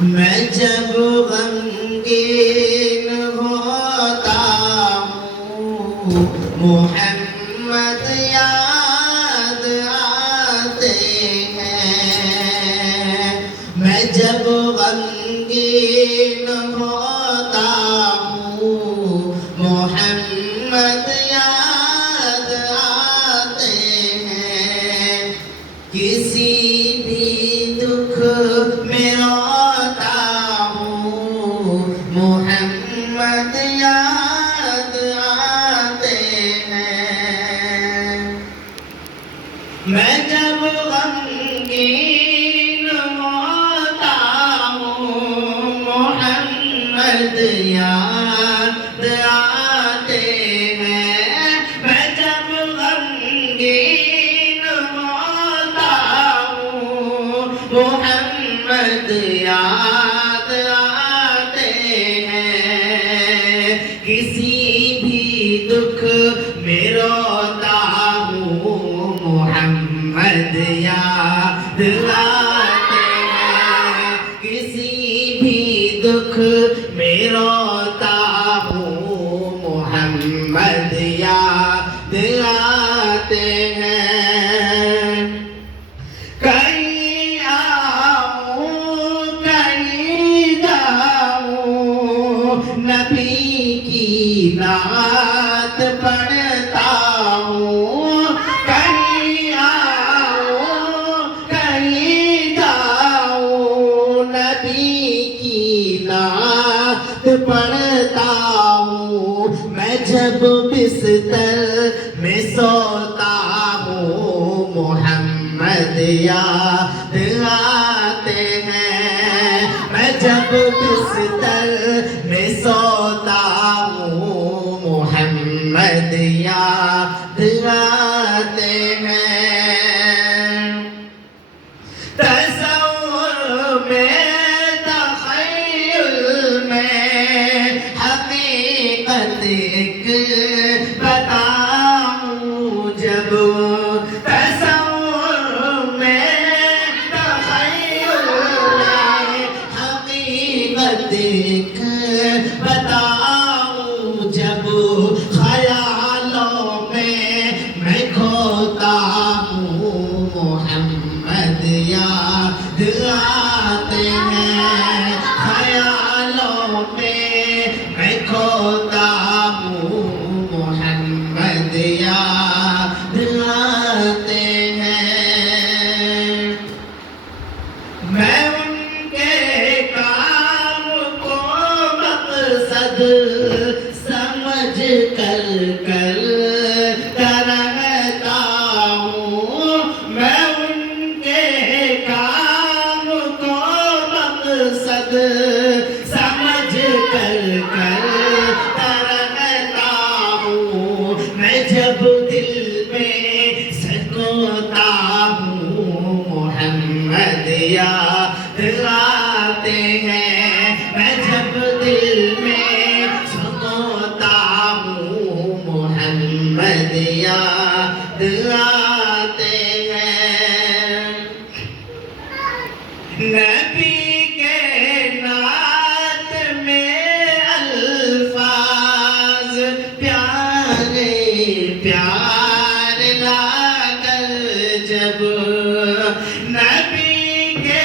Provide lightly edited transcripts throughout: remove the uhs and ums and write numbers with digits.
میں جب غمگین ہوتا ہوں محمد یاد آتے ہیں. میں جب غمگین ہوتا ہوں محمد یاد آتے ہیں. کسی بھی دکھ میں روتا ہوں محمد یاد آتے ہیں. میں جب غمگین ہوتا ہوں محمد یاد آتے ہیں. میں جب غمگین ہوتا ہوں محمد یاد آتے ہیں. کسی بھی دکھ میں روتا ہوں محمد یاد آتے ہیں. کسی بھی دکھ میں روتا ہوں محمد یاد آتے ہیں. کہیں آؤں کہیں جاؤں نبی کی نعت پڑھتا ہوں. کہیں آؤں کہیں جاؤں نبی کی نعت پڑھتا ہوں. میں جب بستر میں سوتا ہوں محمد یاد آتے ہیں. میں جب بستر میں سوتا ہوں محمد یاد آتے ہیں. تصور میں تخیل میں حقیقت ایک بتاؤں جب. تصور میں تخیل میں حقیقت ایک بتاؤں جب. خیالوں میں کھوتا ہوں محمد یاد آتے ہیں. خیالوں میں کھوتا ہوں محمد یاد آتے ہیں. میں ان کے کام کو مقصد سمجھ کر رہتا ہوں. میں ان کے کام کو مقصد سمجھ کر رہتا ہوں. میں جب دل میں سکوتا ہوں محمد یاد آتے ہیں. میں جب دل میں سکوتا ہوں محمد یاد آتے ہیں. نبی کے نعت میں الفاظ پیارے پیارے لا کر جب. نبی کے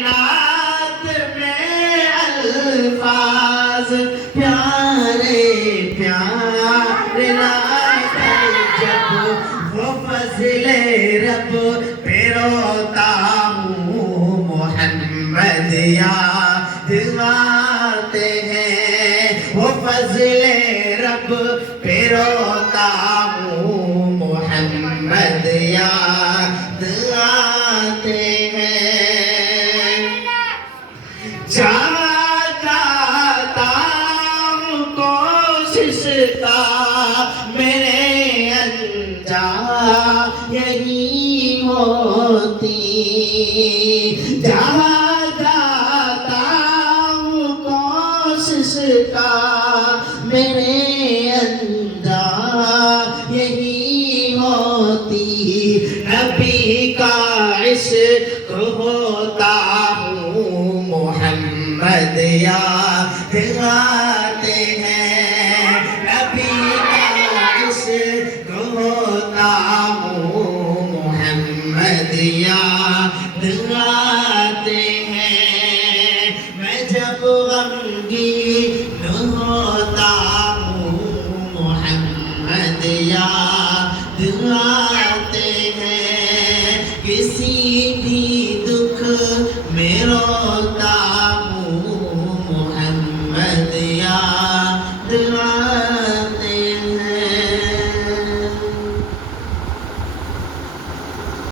نعت میں الفاظ پیارے پیارے لا کر جب. وہ فضل رب پہ روتا ہوں محمد یاد آتے ہیں. وہ فضل رب پہ روتا ہوں محمد یاد آتے ہیں. جہاں جاتا ہوں کوشش کا میرے انجام یہی ہوتی. جہاں جاتا ہوں کوشش کا میرے انجام یہی ہوتی. نبی کا عشق ہوتا ہوں محمد یاد آتے ہیں نبی کا عشق ہوتا ہوں محمد یاد آتے ہیں میں جب غمگین ہوتا ہوں محمد یاد آتے ہیں کسی بھی دکھ میں روتا ہوں